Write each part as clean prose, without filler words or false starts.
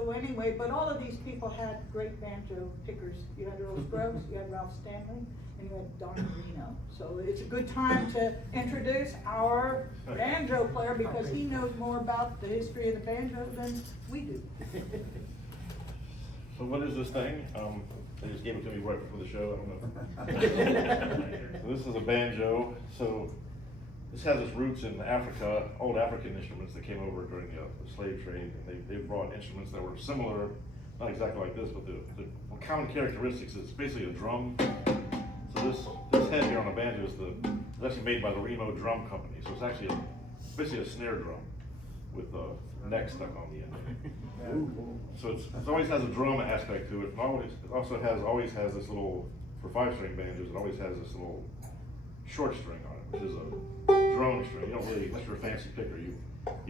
So anyway, but all of these people had great banjo pickers. You had Earl Scruggs, you had Ralph Stanley, and you had Don Marino. So it's a good time to introduce our banjo player because he knows more about the history of the banjo than we do. So what is this thing? They just gave it to me right before the show. I don't know. So this is a banjo. So this has its roots in Africa, old African instruments that came over during the slave trade. And they brought instruments that were similar, not exactly like this, but the common characteristics is basically a drum. So this head here on a banjo is it's actually made by the Remo Drum Company. So it's actually basically a snare drum with a neck stuck on the end. So it always has a drum aspect to it. It also always has this little, for 5-string banjos, it always has this little short string on it, which is a drone string. You don't really, unless you're a fancy picker, you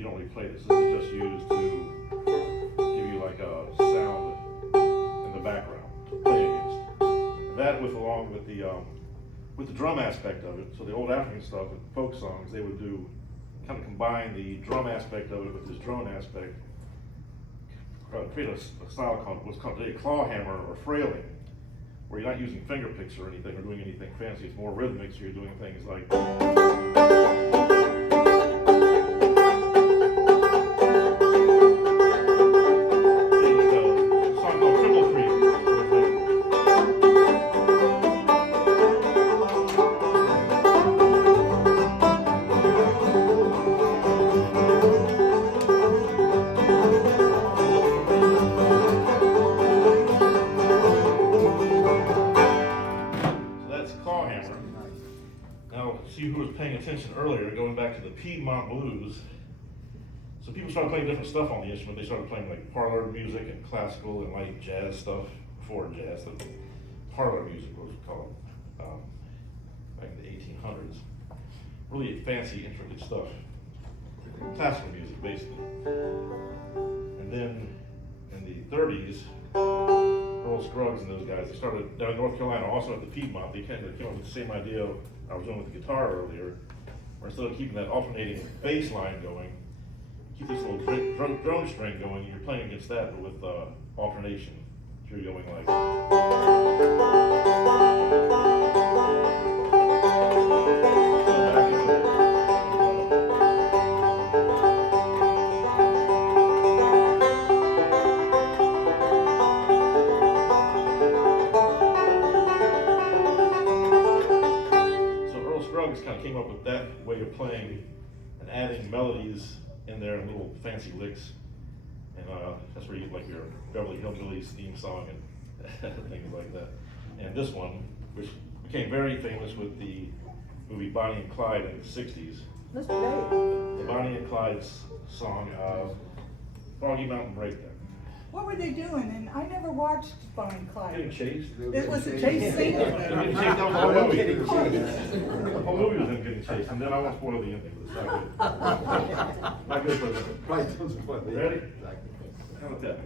don't really play this. This is just used to give you like a sound in the background to play against. And that along with the drum aspect of it. So the old African stuff with folk songs, they would do kind of combine the drum aspect of it with this drone aspect. Create a style called what's called a claw hammer or frailing, where you're not using finger picks or anything or doing anything fancy. It's more rhythmic, so you're doing things like. Who was paying attention earlier, going back to the Piedmont blues. So people started playing different stuff on the instrument. They started playing like parlor music and classical and light jazz stuff before jazz. The parlor music was called back in the 1800s. Really fancy, intricate stuff. Classical music, basically. And then in the 30s, Earl Scruggs and those guys, they started down in North Carolina, also at the Piedmont. They kind of came up with the same idea I was doing with the guitar earlier, where instead of keeping that alternating bass line going, keep this little drone string going, and you're playing against that, but with alternation. So you're going like. Kind of came up with that way of playing and adding melodies in there and little fancy licks, and that's where you get like your Beverly Hillbillies theme song and things like that. And this one, which became very famous with the movie Bonnie and Clyde in the 60s. Let's play it. The Bonnie and Clyde's song, Foggy Mountain Breakdown. What were they doing? And I never watched Bonnie and Clyde. Getting chased. It was a chase scene. Getting chased down the whole movie. The whole movie was them getting chased, and then I won't spoil the ending, but it's not good. Not good for them. Ready? How about that?